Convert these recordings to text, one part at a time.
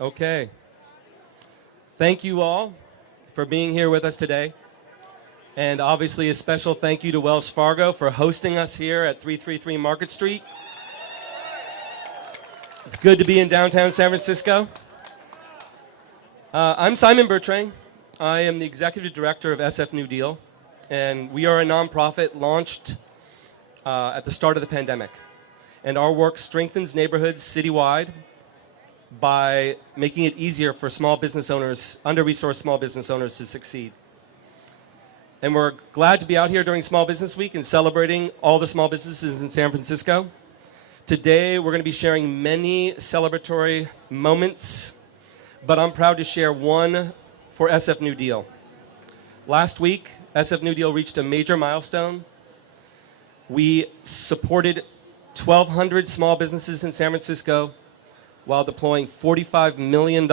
Okay. Thank you all for being here with us today. And obviously a special thank you to Wells Fargo for hosting us here at 333 Market Street. It's good to be in downtown San Francisco. I'm Simon Bertrand. I am the executive director of SF New Deal, and we are a nonprofit launched at the start of the pandemic. And our work strengthens neighborhoods citywide by making it easier for small business owners, under-resourced small business owners to succeed. And we're glad to be out here during Small Business Week and celebrating all the small businesses in San Francisco. Today, we're going to be sharing many celebratory moments, but I'm proud to share one for SF New Deal. Last week, SF New Deal reached a major milestone. We supported 1,200 small businesses in San Francisco while deploying $45 million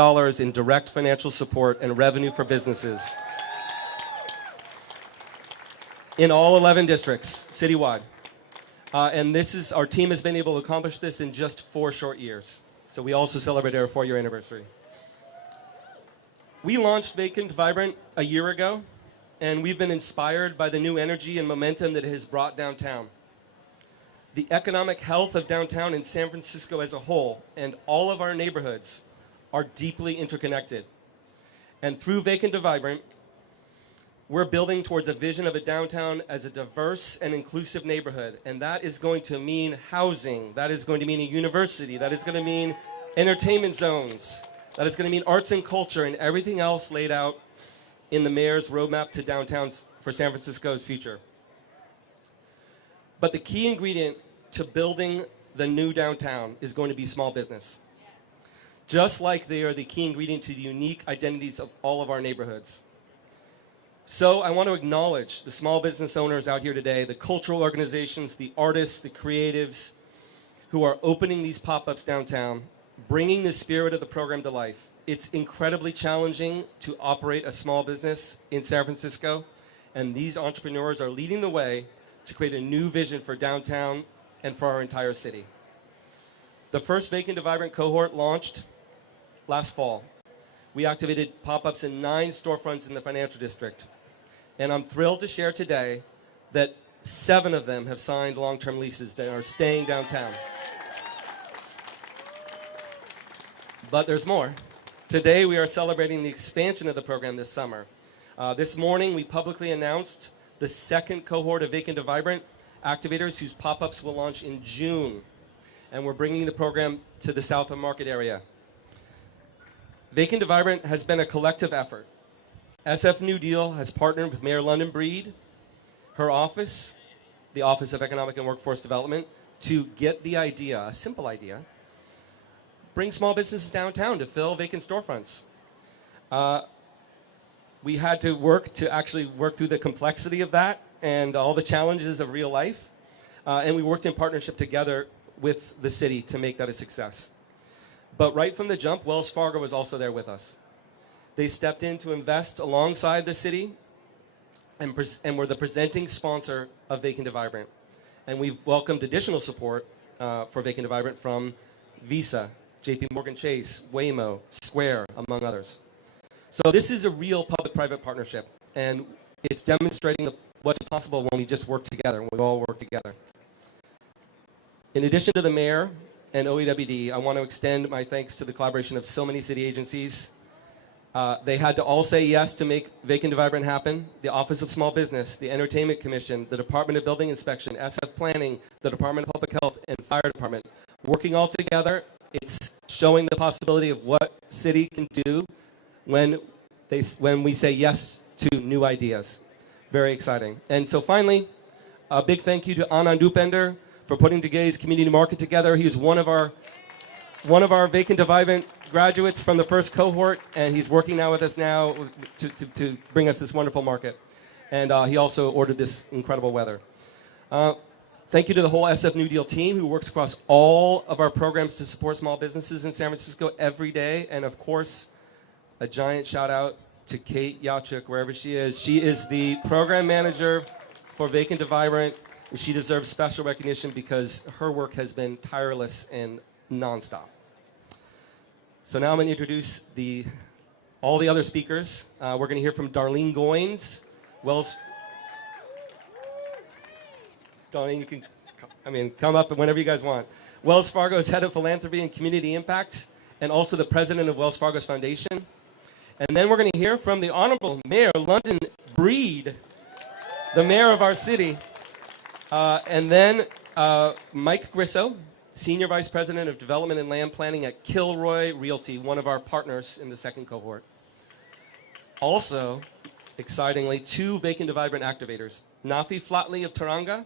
in direct financial support and revenue for businesses in all 11 districts, citywide. And our team has been able to accomplish this in just 4 short years. So we also celebrated our 4-year anniversary. We launched Vacant Vibrant a year ago, and we've been inspired by the new energy and momentum that it has brought downtown. The economic health of downtown in San Francisco as a whole and all of our neighborhoods are deeply interconnected. And through Vacant Vibrant, we're building towards a vision of a downtown as a diverse and inclusive neighborhood. And that is going to mean housing, that is going to mean a university, that is going to mean entertainment zones, that is going to mean arts and culture and everything else laid out in the mayor's roadmap to downtowns for San Francisco's future. But the key ingredient to building the new downtown is going to be small business. Just like they are the key ingredient to the unique identities of all of our neighborhoods. So I want to acknowledge the small business owners out here today, the cultural organizations, the artists, the creatives who are opening these pop-ups downtown, bringing the spirit of the program to life. It's incredibly challenging to operate a small business in San Francisco, and these entrepreneurs are leading the way to create a new vision for downtown and for our entire city. The first Vacant Vibrant cohort launched last fall. We activated pop-ups in 9 storefronts in the financial district. And I'm thrilled to share today that 7 of them have signed long-term leases that are staying downtown. But there's more. Today we are celebrating the expansion of the program this summer. This morning we publicly announced the second cohort of Vacant Vibrant activators whose pop-ups will launch in June. And we're bringing the program to the South of Market area. Vacant Vibrant has been a collective effort. SF New Deal has partnered with Mayor London Breed, her office, the Office of Economic and Workforce Development, to get the idea, a simple idea, bring small businesses downtown to fill vacant storefronts. We had to actually work through the complexity of that and all the challenges of real life. And we worked in partnership together with the city to make that a success. But right from the jump, Wells Fargo was also there with us. They stepped in to invest alongside the city and were the presenting sponsor of Vacant Vibrant. And we've welcomed additional support for Vacant Vibrant from Visa, JP Morgan Chase, Waymo, Square, among others. So this is a real public-private partnership, and it's demonstrating what's possible when we just work together, when we all work together. In addition to the mayor and OEWD, I want to extend my thanks to the collaboration of so many city agencies. They had to all say yes to make Vacant Vibrant happen. The Office of Small Business, the Entertainment Commission, the Department of Building Inspection, SF Planning, the Department of Public Health, and Fire Department. Working all together, it's showing the possibility of what city can do when we say yes to new ideas. Very exciting. And so finally, a big thank you to Anand Upender for putting today's community market together. He was one of our Vacant Vibrant graduates from the first cohort, and he's working now with us now to bring us this wonderful market. And he also ordered this incredible weather. Thank you to the whole SF New Deal team who works across all of our programs to support small businesses in San Francisco every day. And of course, a giant shout out to Kate Yachuk, wherever she is. She is the program manager for Vacant Vibrant. She deserves special recognition because her work has been tireless and nonstop. So now I'm going to introduce all the other speakers. We're going to hear from Darlene Goines, Darlene, you can, come up whenever you guys want. Wells Fargo's Head of Philanthropy and Community Impact, and also the President of Wells Fargo's Foundation. And then we're going to hear from the Honorable Mayor London Breed, the mayor of our city. And then Mike Grisso, Senior Vice President of Development and Land Planning at Kilroy Realty, one of our partners in the second cohort. Also, excitingly, 2 Vacant to Vibrant activators. Nafi Flatley of Taranga,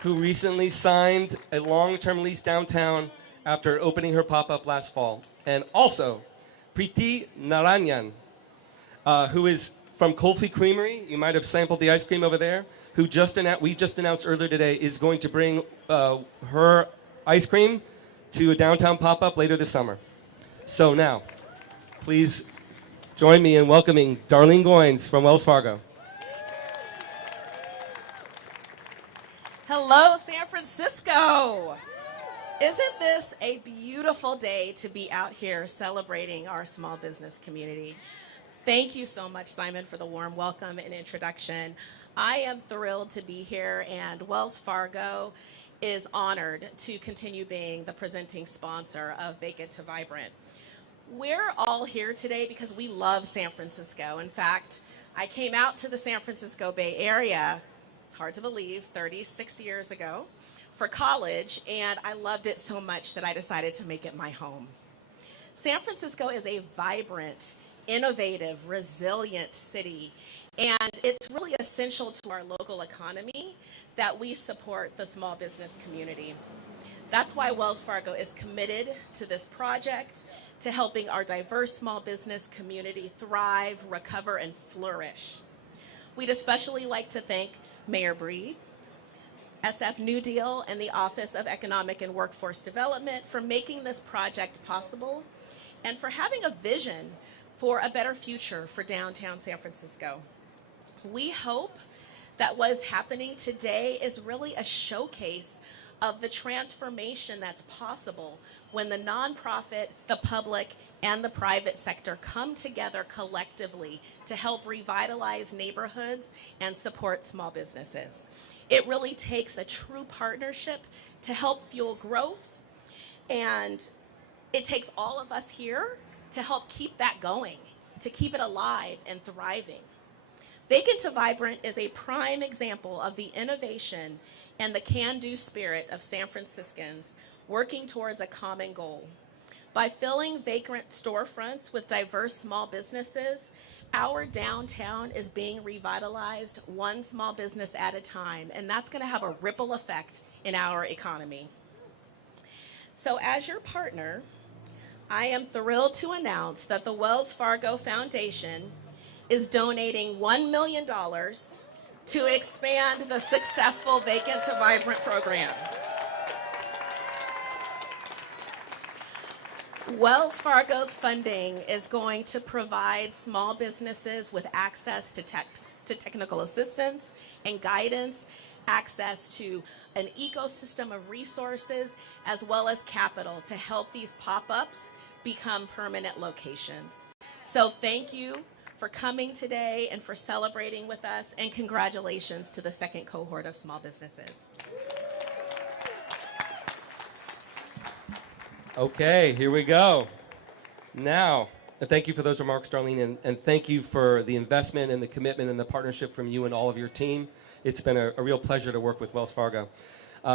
who recently signed a long-term lease downtown after opening her pop-up last fall. And also, Preeti Narayan, who is from Kulfi Creamery. You might have sampled the ice cream over there. Who we just announced earlier today is going to bring her ice cream to a downtown pop-up later this summer. So now, please join me in welcoming Darlene Goines from Wells Fargo. Hello, San Francisco. Isn't this a beautiful day to be out here celebrating our small business community? Thank you so much, Simon, for the warm welcome and introduction. I am thrilled to be here, and Wells Fargo is honored to continue being the presenting sponsor of Vacant to Vibrant. We're all here today because we love San Francisco. In fact, I came out to the San Francisco Bay Area, it's hard to believe, 36 years ago for college, and I loved it so much that I decided to make it my home. San Francisco is a vibrant, innovative, resilient city, and it's really essential to our local economy that we support the small business community. That's why Wells Fargo is committed to this project, to helping our diverse small business community thrive, recover, and flourish. We'd especially like to thank Mayor Breed, SF New Deal, and the Office of Economic and Workforce Development for making this project possible and for having a vision for a better future for downtown San Francisco. We hope that what is happening today is really a showcase of the transformation that's possible when the nonprofit, the public, and the private sector come together collectively to help revitalize neighborhoods and support small businesses. It really takes a true partnership to help fuel growth, and it takes all of us here to help keep that going, to keep it alive and thriving. Vacant to Vibrant is a prime example of the innovation and the can-do spirit of San Franciscans working towards a common goal. By filling vacant storefronts with diverse small businesses, our downtown is being revitalized one small business at a time, and that's going to have a ripple effect in our economy. So as your partner, I am thrilled to announce that the Wells Fargo Foundation is donating $1 million to expand the successful Vacant to Vibrant program. Wells Fargo's funding is going to provide small businesses with access to technical assistance and guidance, access to an ecosystem of resources, as well as capital to help these pop-ups become permanent locations. So thank you for coming today and for celebrating with us, and congratulations to the second cohort of small businesses. Okay, here we go. Now, thank you for those remarks, Darlene, and thank you for the investment and the commitment and the partnership from you and all of your team. It's been a real pleasure to work with Wells Fargo.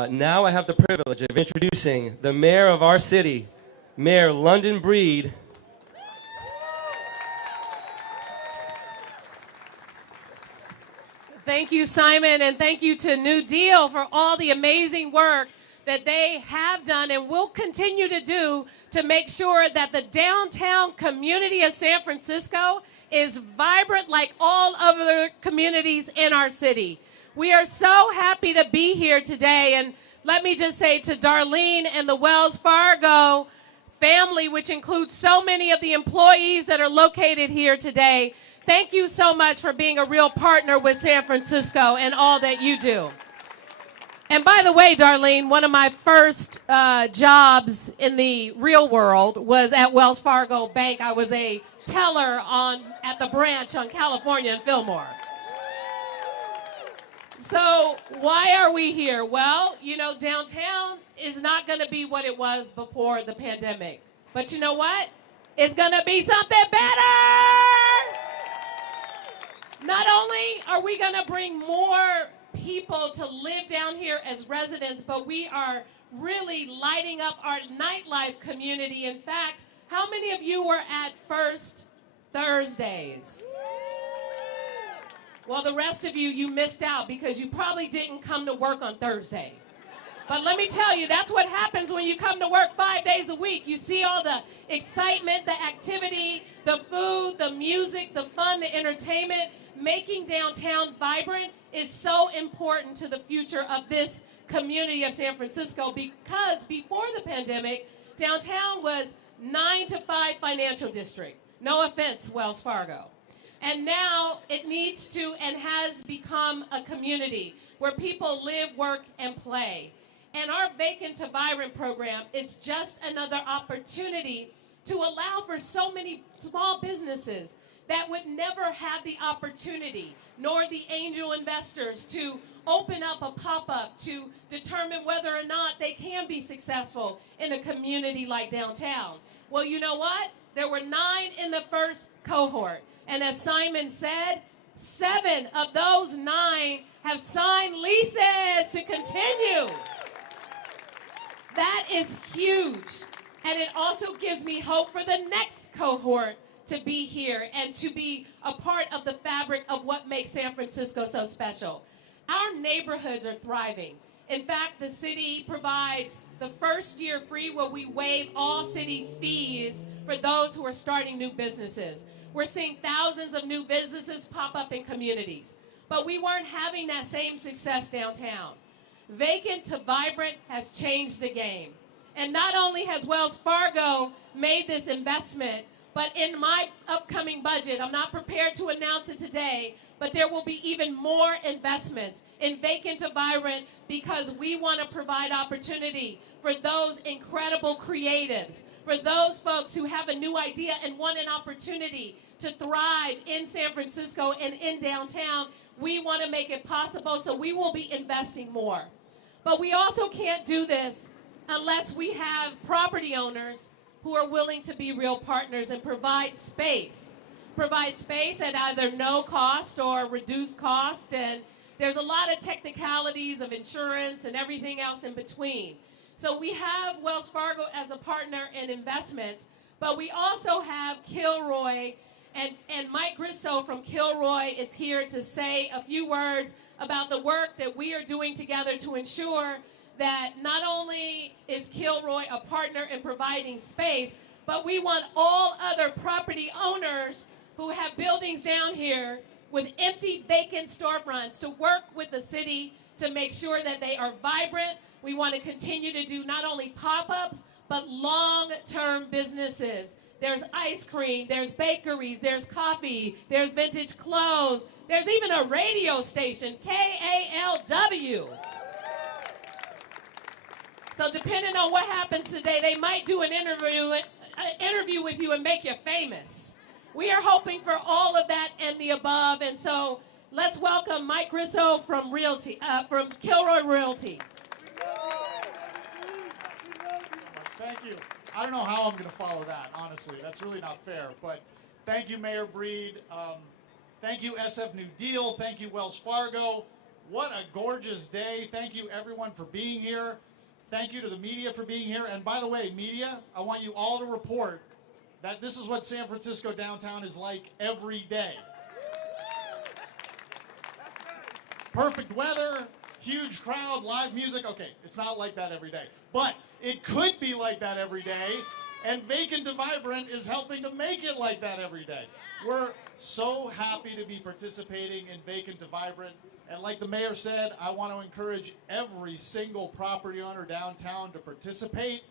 Now I have the privilege of introducing the mayor of our city, Mayor London Breed. Thank you, Simon, and thank you to New Deal for all the amazing work that they have done and will continue to do to make sure that the downtown community of San Francisco is vibrant like all other communities in our city. We are so happy to be here today, and let me just say to Darlene and the Wells Fargo family, which includes so many of the employees that are located here today, thank you so much for being a real partner with San Francisco and all that you do. And by the way, Darlene, one of my first jobs in the real world was at Wells Fargo Bank. I was a teller at the branch on California and Fillmore. So why are we here? Well, you know, downtown is not going to be what it was before the pandemic. But you know what? It's going to be something better. Not only are we going to bring more people to live down here as residents, but we are really lighting up our nightlife community. In fact, how many of you were at First Thursdays? Well, the rest of you missed out because you probably didn't come to work on Thursday. But let me tell you, that's what happens when you come to work 5 days a week. You see all the excitement, the activity, the food, the music, the fun, the entertainment. Making downtown vibrant is so important to the future of this community of San Francisco, because before the pandemic, downtown was 9 to 5 financial district. No offense, Wells Fargo. And now it needs to and has become a community where people live, work, and play. And our Vacant to Vibrant program is just another opportunity to allow for so many small businesses that would never have the opportunity, nor the angel investors, to open up a pop-up to determine whether or not they can be successful in a community like downtown. Well, you know what? There were 9 in the first cohort. And as Simon said, 7 of those 9 have signed leases to continue. That is huge. And it also gives me hope for the next cohort to be here and to be a part of the fabric of what makes San Francisco so special. Our neighborhoods are thriving. In fact, the city provides the first year free, where we waive all city fees for those who are starting new businesses. We're seeing thousands of new businesses pop up in communities. But we weren't having that same success downtown. Vacant to Vibrant has changed the game. And not only has Wells Fargo made this investment, but in my upcoming budget, I'm not prepared to announce it today, but there will be even more investments in Vacant to Vibrant, because we want to provide opportunity for those incredible creatives, for those folks who have a new idea and want an opportunity to thrive in San Francisco and in downtown. We want to make it possible, so we will be investing more. But we also can't do this unless we have property owners who are willing to be real partners and provide space. Provide space at either no cost or reduced cost. And there's a lot of technicalities of insurance and everything else in between. So we have Wells Fargo as a partner in investments, but we also have Kilroy, and Mike Grisso from Kilroy is here to say a few words about the work that we are doing together to ensure that not only is Kilroy a partner in providing space, but we want all other property owners who have buildings down here with empty, vacant storefronts to work with the city to make sure that they are vibrant. We want to continue to do not only pop-ups, but long-term businesses. There's ice cream, there's bakeries, there's coffee, there's vintage clothes, there's even a radio station, KALW. So depending on what happens today, they might do an interview with you and make you famous. We are hoping for all of that and the above, and so let's welcome Mike Grisso from Kilroy Realty. Thank you. I don't know how I'm going to follow that, honestly. That's really not fair. But thank you, Mayor Breed. Thank you, SF New Deal. Thank you, Wells Fargo. What a gorgeous day. Thank you, everyone, for being here. Thank you to the media for being here. And by the way, media, I want you all to report that this is what San Francisco downtown is like every day. Perfect weather, huge crowd, live music. Okay, it's not like that every day. But it could be like that every day, and Vacant to Vibrant is helping to make it like that every day. We're so happy to be participating in Vacant to Vibrant. And like the mayor said, I want to encourage every single property owner downtown to participate.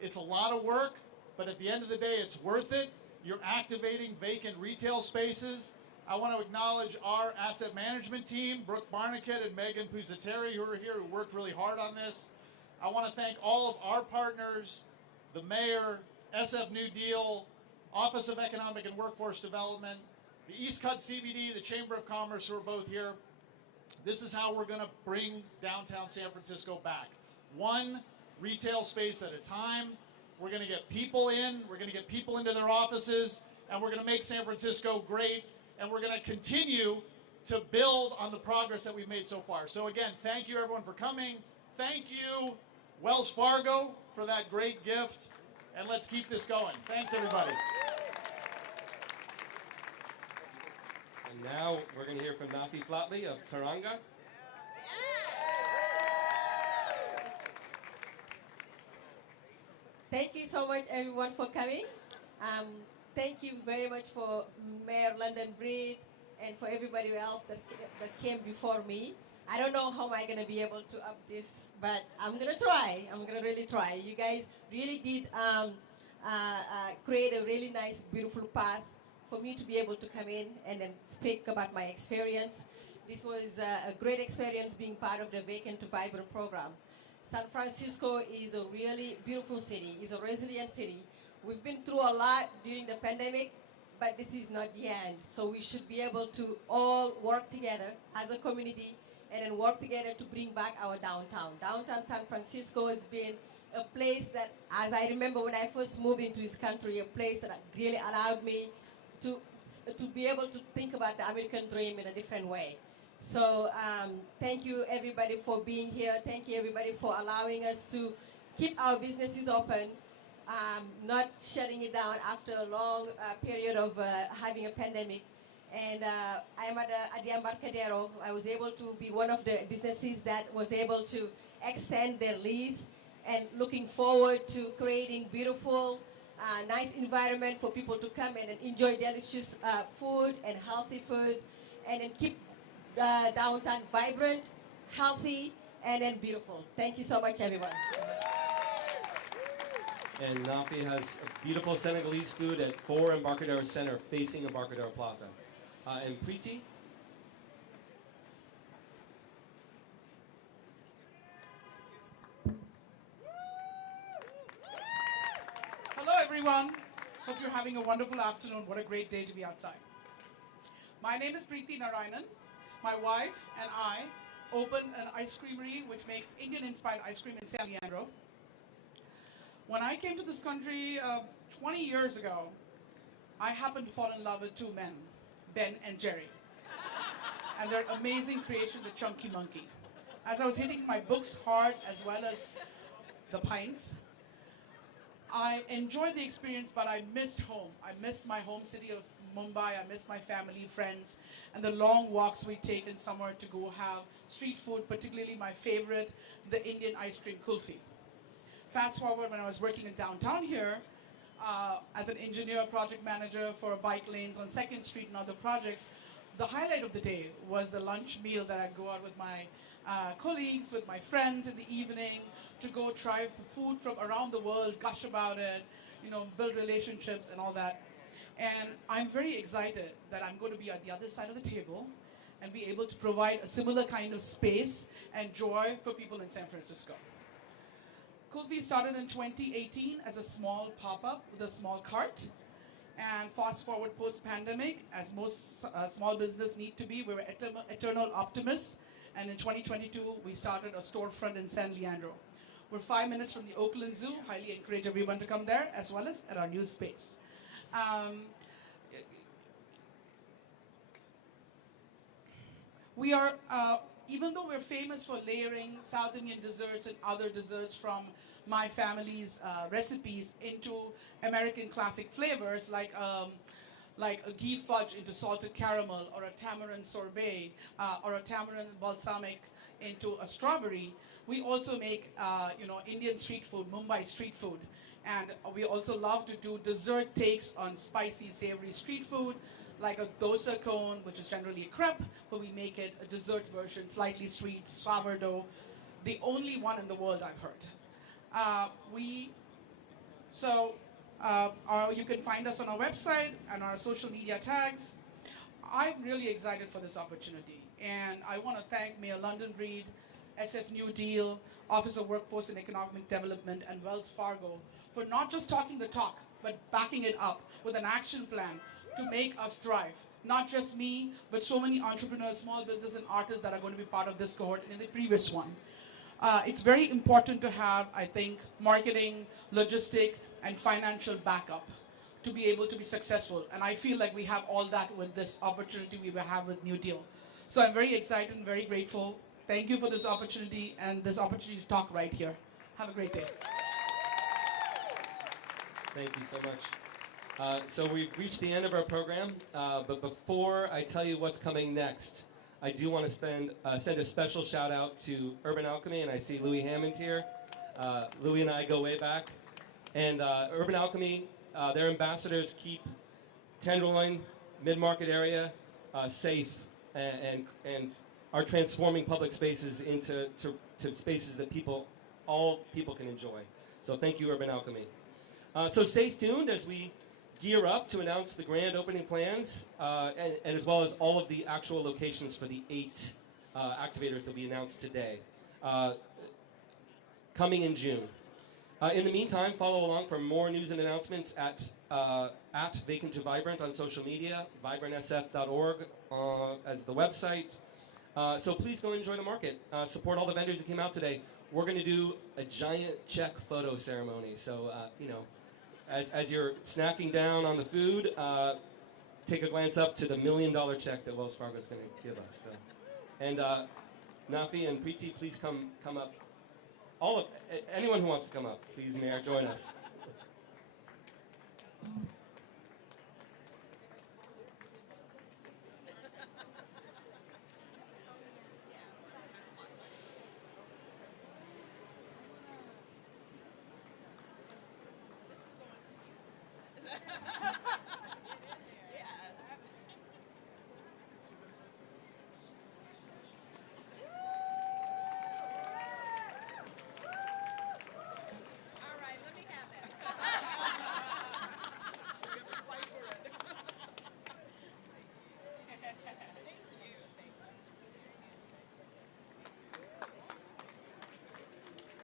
It's a lot of work, but at the end of the day, it's worth it. You're activating vacant retail spaces. I want to acknowledge our asset management team, Brooke Barniket and Megan Pusateri, who are here, who worked really hard on this. I want to thank all of our partners, the mayor, SF New Deal, Office of Economic and Workforce Development, the East Cut CBD, the Chamber of Commerce, who are both here. This is how we're going to bring downtown San Francisco back. One retail space at a time. We're going to get people in, we're going to get people into their offices, and we're going to make San Francisco great, and we're going to continue to build on the progress that we've made so far. So again, thank you everyone for coming. Thank you, Wells Fargo, for that great gift, and let's keep this going. Thanks, everybody. And now we're going to hear from Nafi Flatley of Taranga. Thank you so much, everyone, for coming. Thank you very much for Mayor London Breed and for everybody else that came before me. I don't know how am I going to be able to up this, but I'm going to try. I'm going to really try. You guys really did create a really nice, beautiful path for me to be able to come in and then speak about my experience. This was a great experience being part of the Vacant to Vibrant program. San Francisco is a really beautiful city, it's a resilient city. We've been through a lot during the pandemic, but this is not the end. So we should be able to all work together as a community and then work together to bring back our downtown. Downtown San Francisco has been a place that, as I remember when I first moved into this country, a place that really allowed me to be able to think about the American dream in a different way. So thank you everybody for being here. Thank you everybody for allowing us to keep our businesses open, not shutting it down after a long period of having a pandemic. And I'm at the Embarcadero. I was able to be one of the businesses that was able to extend their lease and looking forward to creating beautiful, nice environment for people to come in and enjoy delicious food and healthy food and then keep downtown vibrant, healthy, and then beautiful. Thank you so much, everyone. And Nafi has a beautiful Senegalese food at 4 Embarcadero Center facing Embarcadero Plaza. And Preeti? Hello, everyone. Hope you're having a wonderful afternoon. What a great day to be outside. My name is Preeti Narayanan. My wife and I opened an ice creamery which makes Indian-inspired ice cream in San Leandro. When I came to this country 20 years ago, I happened to fall in love with two men, Ben and Jerry, and their amazing creation, the Chunky Monkey. As I was hitting my books hard as well as the pints, I enjoyed the experience, but I missed home. I missed my home city of Mumbai. I missed my family, friends, and the long walks we take in summer to go have street food, particularly my favorite, the Indian ice cream kulfi. Fast forward when I was working in downtown here, as an engineer, project manager for bike lanes on 2nd Street and other projects, the highlight of the day was the lunch meal that I'd go out with my colleagues, with my friends in the evening to go try food from around the world, gush about it, you know, build relationships and all that. And I'm very excited that I'm going to be at the other side of the table and be able to provide a similar kind of space and joy for people in San Francisco. Kulfi started in 2018 as a small pop-up with a small cart. And fast forward post-pandemic, as most small business need to be, we're eternal optimists. And in 2022, we started a storefront in San Leandro. We're 5 minutes from the Oakland Zoo. Highly encourage everyone to come there, as well as at our new space. We are, even though we're famous for layering South Indian desserts and other desserts from my family's recipes into American classic flavors, like a ghee fudge into salted caramel, or a tamarind sorbet, or a tamarind balsamic into a strawberry, we also make Indian street food, Mumbai street food. And we also love to do dessert takes on spicy, savory street food, like a dosa cone, which is generally a crepe, but we make it a dessert version, slightly sweet, sourdough, the only one in the world I've heard. You can find us on our website and our social media tags. I'm really excited for this opportunity, and I want to thank Mayor London Breed, SF New Deal, Office of Workforce and Economic Development, and Wells Fargo for not just talking the talk, but backing it up with an action plan to make us thrive. Not just me, but so many entrepreneurs, small business, and artists that are going to be part of this cohort and in the previous one. It's very important to have, I think, marketing, logistic, and financial backup to be able to be successful. And I feel like we have all that with this opportunity we will have with New Deal. So I'm very excited and very grateful. Thank you for this opportunity and this opportunity to talk right here. Have a great day. Thank you so much. So we've reached the end of our program, but before I tell you what's coming next, I do want to send a special shout out to Urban Alchemy, and I see Louis Hammond here. Louis and I go way back. And Urban Alchemy, their ambassadors keep Tenderloin, mid-market area safe and are transforming public spaces into spaces that all people can enjoy. So thank you, Urban Alchemy. So stay tuned as we gear up to announce the grand opening plans and as well as all of the actual locations for the 8 activators that we announced today, coming in June. In the meantime, follow along for more news and announcements at Vacant to Vibrant on social media, vibrantsf.org as the website. So please go enjoy the market. Support all the vendors who came out today. We're going to do a giant check photo ceremony. So, you know, as you're snacking down on the food, take a glance up to the $1 million check that Wells Fargo is going to give us. So. And Nafi and Preeti, please come up. Anyone who wants to come up, please, Mayor, join us.